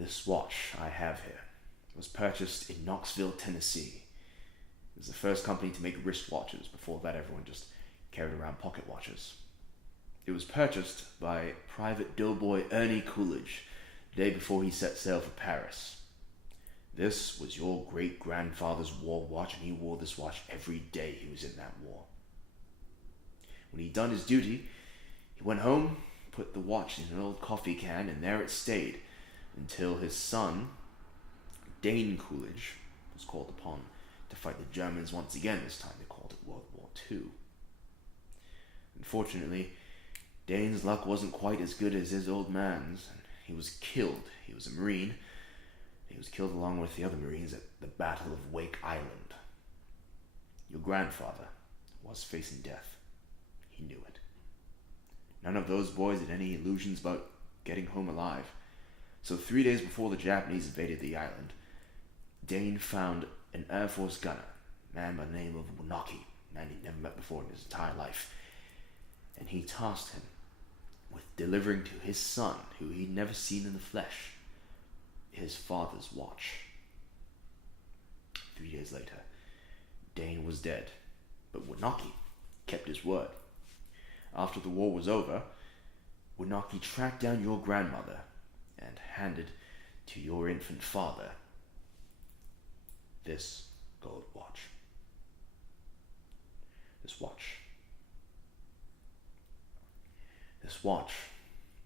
This watch I have here was purchased in Knoxville, Tennessee. It was the first company to make wristwatches. Before that, everyone just carried around pocket watches. It was purchased by Private Doughboy Ernie Coolidge the day before he set sail for Paris. This was your great-grandfather's war watch, and he wore this watch every day he was in that war. When he'd done his duty, he went home, put the watch in an old coffee can, and there it stayed until his son, Dane Coolidge, was called upon to fight the Germans once again. This time they called it World War II. Unfortunately, Dane's luck wasn't quite as good as his old man's, and he was killed. He was a Marine. He was killed along with the other Marines at the Battle of Wake Island. Your grandfather was facing death. He knew it. None of those boys had any illusions about getting home alive. So 3 days before the Japanese invaded the island, Dane found an Air Force gunner, a man by the name of Wonaki, a man he'd never met before in his entire life. And he tasked him with delivering to his son, who he'd never seen in the flesh, his father's watch. 3 days later, Dane was dead, but Wonaki kept his word. After the war was over, Wonaki tracked down your grandmother and handed to your infant father this gold watch. This watch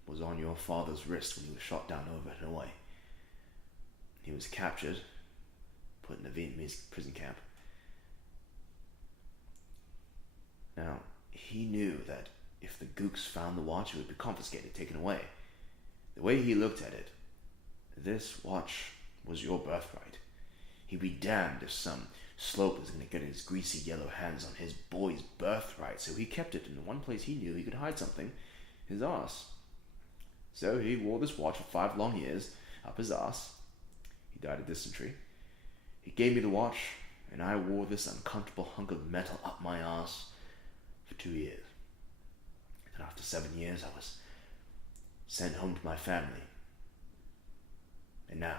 was on your father's wrist when he was shot down over Hanoi. He was captured, put in a Vietnamese prison camp. Now, he knew that if the Gooks found the watch, it would be confiscated, taken away. The way he looked at it, this watch was your birthright. He'd be damned if some slope was going to get his greasy yellow hands on his boy's birthright, so he kept it in the one place he knew he could hide something, his arse. So he wore this watch for 5 long years, up his arse. He died of dysentery. He gave me the watch, and I wore this uncomfortable hunk of metal up my arse for 2 years. And after 7 years, I was sent home to my family. And now,